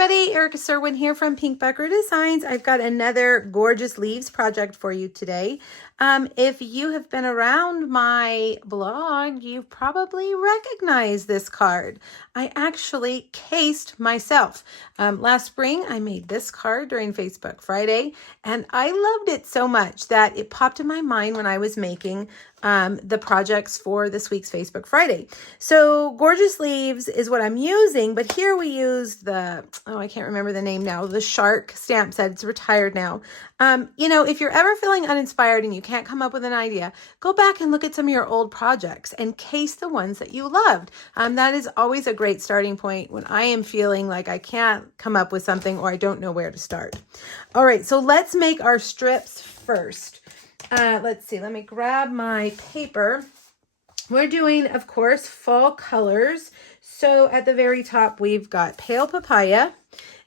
everybody, Erica Serwin here from Pink Buckaroo Designs. I've got another gorgeous leaves project for you today. If you have been around my blog, you've probably recognized this card. I actually cased myself. Last spring, I made this card during Facebook Friday, and I loved it so much that it popped in my mind when I was making the projects for this week's Facebook Friday. So gorgeous leaves is what I'm using, but here we use the, I can't remember the name now, the shark stamp set. It's retired now. You know, if you're ever feeling uninspired and you can't come up with an idea, go back and look at some of your old projects and case the ones that you loved. That is always a great starting point when I am feeling like I can't come up with something or I don't know where to start. All right, so let's make our strips first. Let's see, let me grab my paper. We're doing, of course, fall colors. So at the very top, we've got Pale Papaya,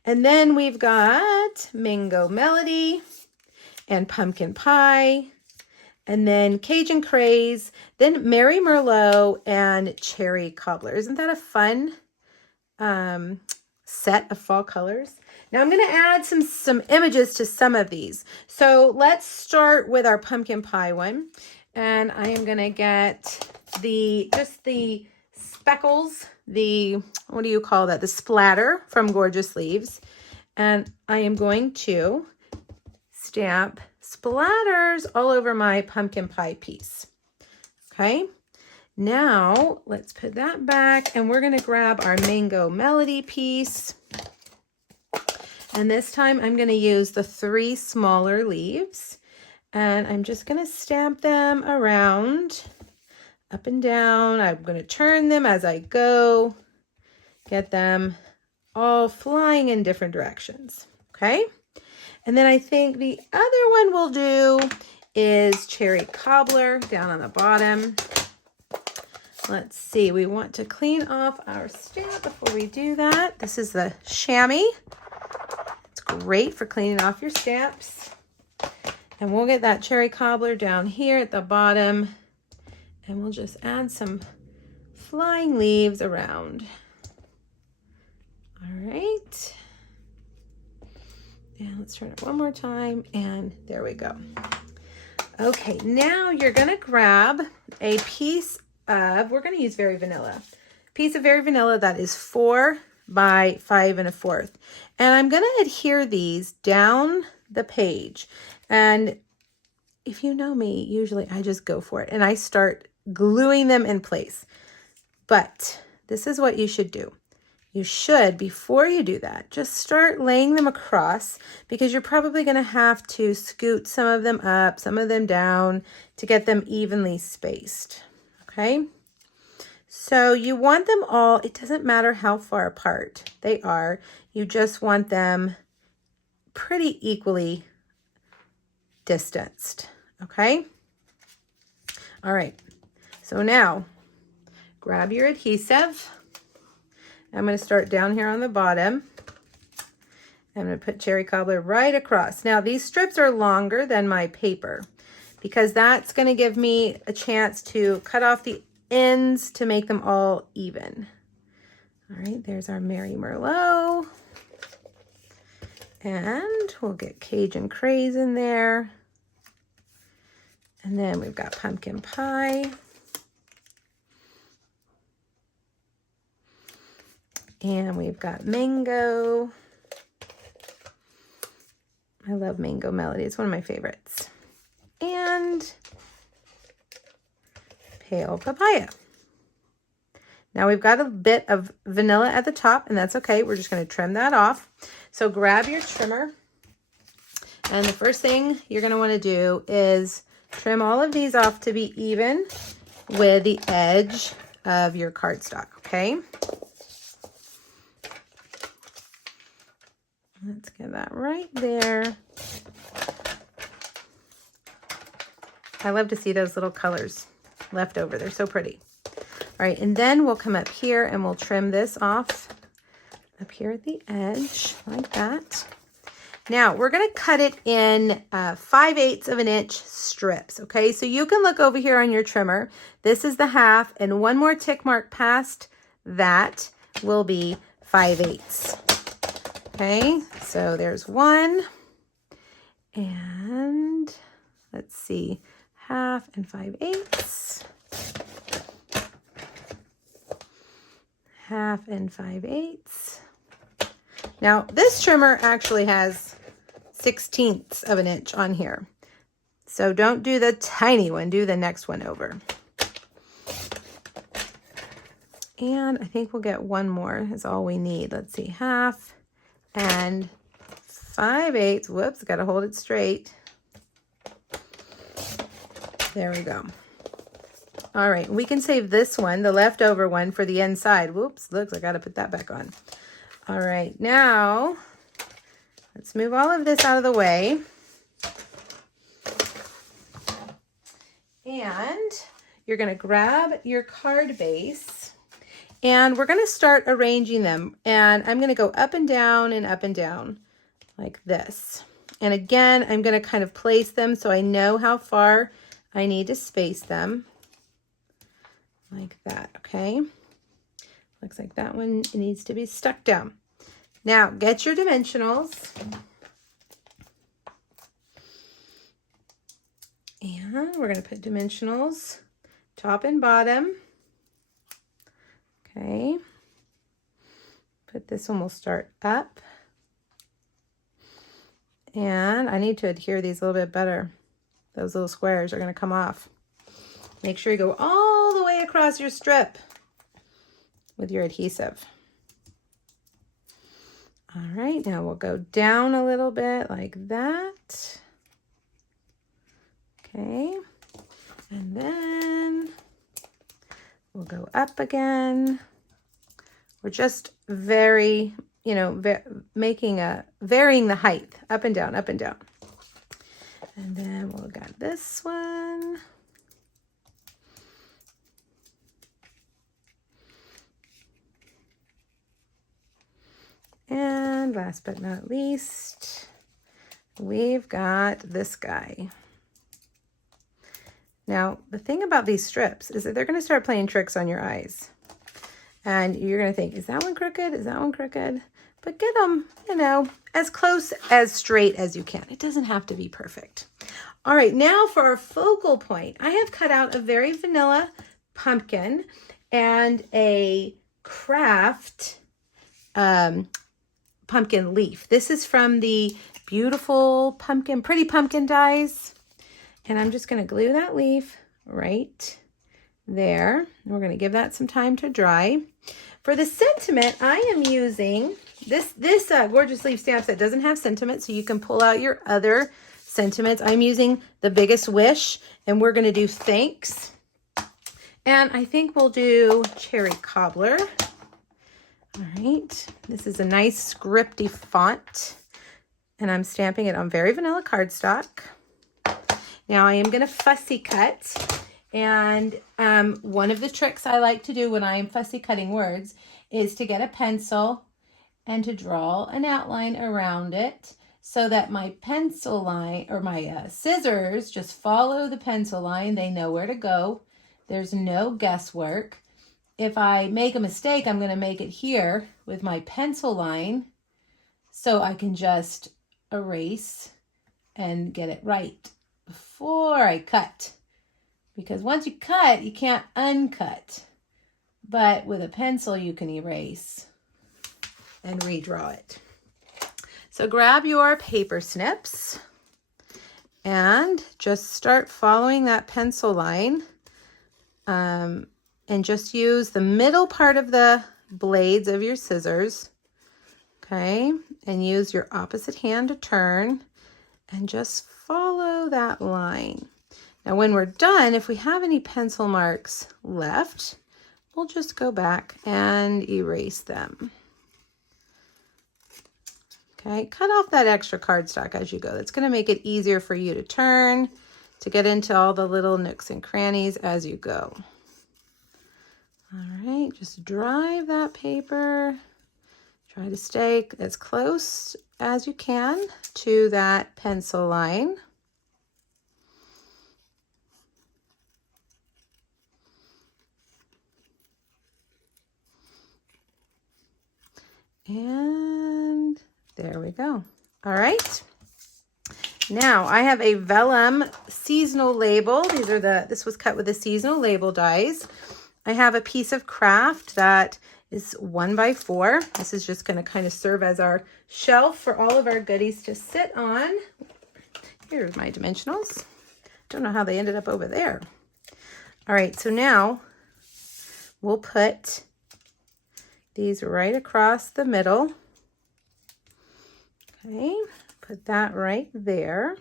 and then we've got Mango Melody and Pumpkin Pie, and then Cajun Craze, then Merry Merlot and Cherry Cobbler. Isn't that a fun set of fall colors? Now I'm going to add some images to some of these. So let's start with our pumpkin pie one. And I am going to get just the speckles, what do you call that? The splatter from Gorgeous Leaves. And I am going to stamp splatters all over my pumpkin pie piece. Okay. Now let's put that back and we're going to grab our Mango Melody piece. And this time I'm going to use the 3 smaller leaves and I'm just going to stamp them around, up and down. I'm going to turn them as I go, get them all flying in different directions. Okay. And then I think the other one we'll do is Cherry Cobbler down on the bottom. Let's see, we want to clean off our stamp before we do that. This is the chamois. It's great for cleaning off your stamps. And we'll get that Cherry Cobbler down here at the bottom. And we'll just add some flying leaves around. All right. And let's turn it one more time. And there we go. Okay, now you're going to grab a piece of, we're going to use Very Vanilla. Piece of Very Vanilla that is 4 by 5 1/4. And I'm going to adhere these down the page. And if you know me, usually I just go for it and I start gluing them in place. But this is what you should do. You should, before you do that, just start laying them across because you're probably going to have to scoot some of them up, some of them down to get them evenly spaced. Okay, so you want them all, it doesn't matter how far apart they are, you just want them pretty equally distanced, okay? All right, so now grab your adhesive. I'm going to start down here on the bottom. I'm going to put Cherry Cobbler right across. Now these strips are longer than my paper, because that's going to give me a chance to cut off the ends to make them all even. All right, there's our Merry Merlot. And we'll get Cajun Craze in there. And then we've got Pumpkin Pie. And we've got Mango. I love Mango Melody. It's one of my favorites. And Pale Papaya. Now we've got a bit of vanilla at the top, and that's okay. We're just going to trim that off. So grab your trimmer. And the first thing you're going to want to do is trim all of these off to be even with the edge of your cardstock, okay? Let's get that right there. I love to see those little colors left over. They're so pretty. All right, and then we'll come up here and we'll trim this off up here at the edge like that. Now we're going to cut it in 5/8 of an inch strips. Okay, so you can look over here on your trimmer. This is the half, and one more tick mark past that will be 5/8. Okay, so there's one, and let's see, 1/2 and 5/8. 1/2 and 5/8. Now this trimmer actually has 1/16 of an inch on here. So don't do the tiny one, do the next one over. And I think we'll get one more is all we need. Let's see, 1/2 and 5/8. Whoops, got to hold it straight. There we go. All right, we can save this one, the leftover one, for the inside. Whoops, looks, I got to put that back on. All right, now let's move all of this out of the way. And you're going to grab your card base, and we're going to start arranging them. And I'm going to go up and down and up and down like this. And again, I'm going to kind of place them so I know how far I need to space them. Like that, okay? Looks like that one needs to be stuck down. Now, get your dimensionals. And we're going to put dimensionals top and bottom. Okay. Put this one, we'll start up. And I need to adhere these a little bit better. Those little squares are going to come off. Make sure you go all the way across your strip with your adhesive. All right, now we'll go down a little bit like that. Okay, and then we'll go up again. We're just varying the height, up and down, up and down. And then we'll got this one. And last but not least, we've got this guy. Now, the thing about these strips is that they're going to start playing tricks on your eyes. And you're going to think, is that one crooked? Is that one crooked? But get them, as close as straight as you can. It doesn't have to be perfect. All right, now for our focal point, I have cut out a very vanilla pumpkin and a craft pumpkin leaf. This is from the beautiful pumpkin, pretty pumpkin dies. And I'm just going to glue that leaf right there. And we're going to give that some time to dry. For the sentiment, I am using this gorgeous leaf stamp set doesn't have sentiment, so you can pull out your other sentiments. I'm using the Biggest Wish, and we're going to do thanks. And I think we'll do cherry cobbler. All right, this is a nice scripty font, and I'm stamping it on very vanilla cardstock. Now I am going to fussy cut, and one of the tricks I like to do when I'm fussy cutting words is to get a pencil and to draw an outline around it so that my pencil line or my scissors just follow the pencil line. They know where to go. There's no guesswork. If I make a mistake, I'm going to make it here with my pencil line so I can just erase and get it right before I cut. Because once you cut, you can't uncut. But with a pencil, you can erase and redraw it. So grab your paper snips and just start following that pencil line. And just use the middle part of the blades of your scissors, okay? And use your opposite hand to turn and just follow that line. Now when we're done, if we have any pencil marks left, we'll just go back and erase them. Okay, cut off that extra cardstock as you go. That's going to make it easier for you to turn, to get into all the little nooks and crannies as you go. All right, just drive that paper. Try to stay as close as you can to that pencil line. And There we go. All right. Now I have a vellum seasonal label. This was cut with the seasonal label dies. I have a piece of craft that is 1x4. This is just going to kind of serve as our shelf for all of our goodies to sit on. Here's my dimensionals. Don't know how they ended up over there. All right, so now we'll put these right across the middle. Okay, put that right there.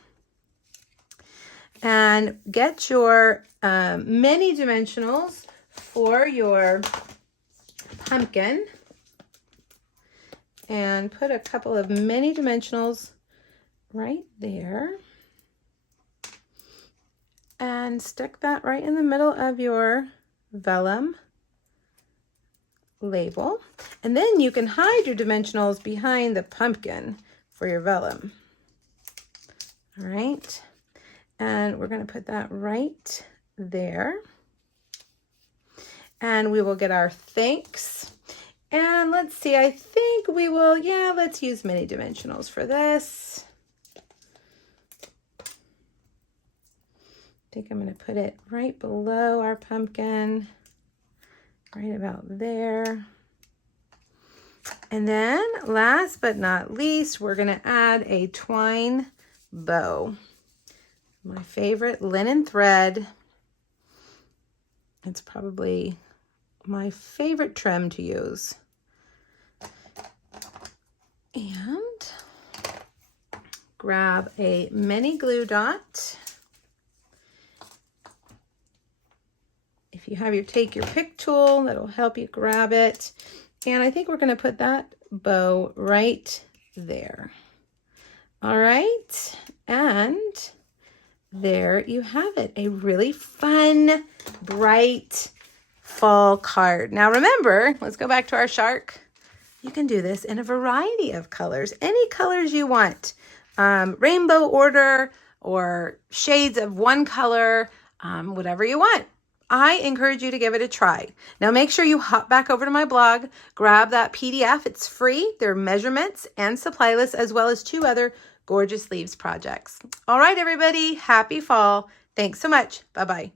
And get your mini dimensionals for your pumpkin. And put a couple of mini dimensionals right there. And stick that right in the middle of your vellum label. And then you can hide your dimensionals behind the pumpkin for your vellum. All right. And we're going to put that right there. And we will get our thanks. And let's see, I think we will, yeah, let's use mini dimensionals for this. I think I'm going to put it right below our pumpkin, right about there. And then last but not least, we're going to add a twine bow. My favorite linen thread. It's probably my favorite trim to use. And grab a mini glue dot. If you have take your pick tool, that'll help you grab it. And I think we're going to put that bow right there. All right. And there you have it. A really fun, bright fall card. Now remember, let's go back to our shark. You can do this in a variety of colors, any colors you want. Rainbow order or shades of one color, whatever you want. I encourage you to give it a try. Now make sure you hop back over to my blog, grab that PDF. It's free. There are measurements and supply lists as well as 2 other gorgeous leaves projects. All right, everybody. Happy fall. Thanks so much. Bye-bye.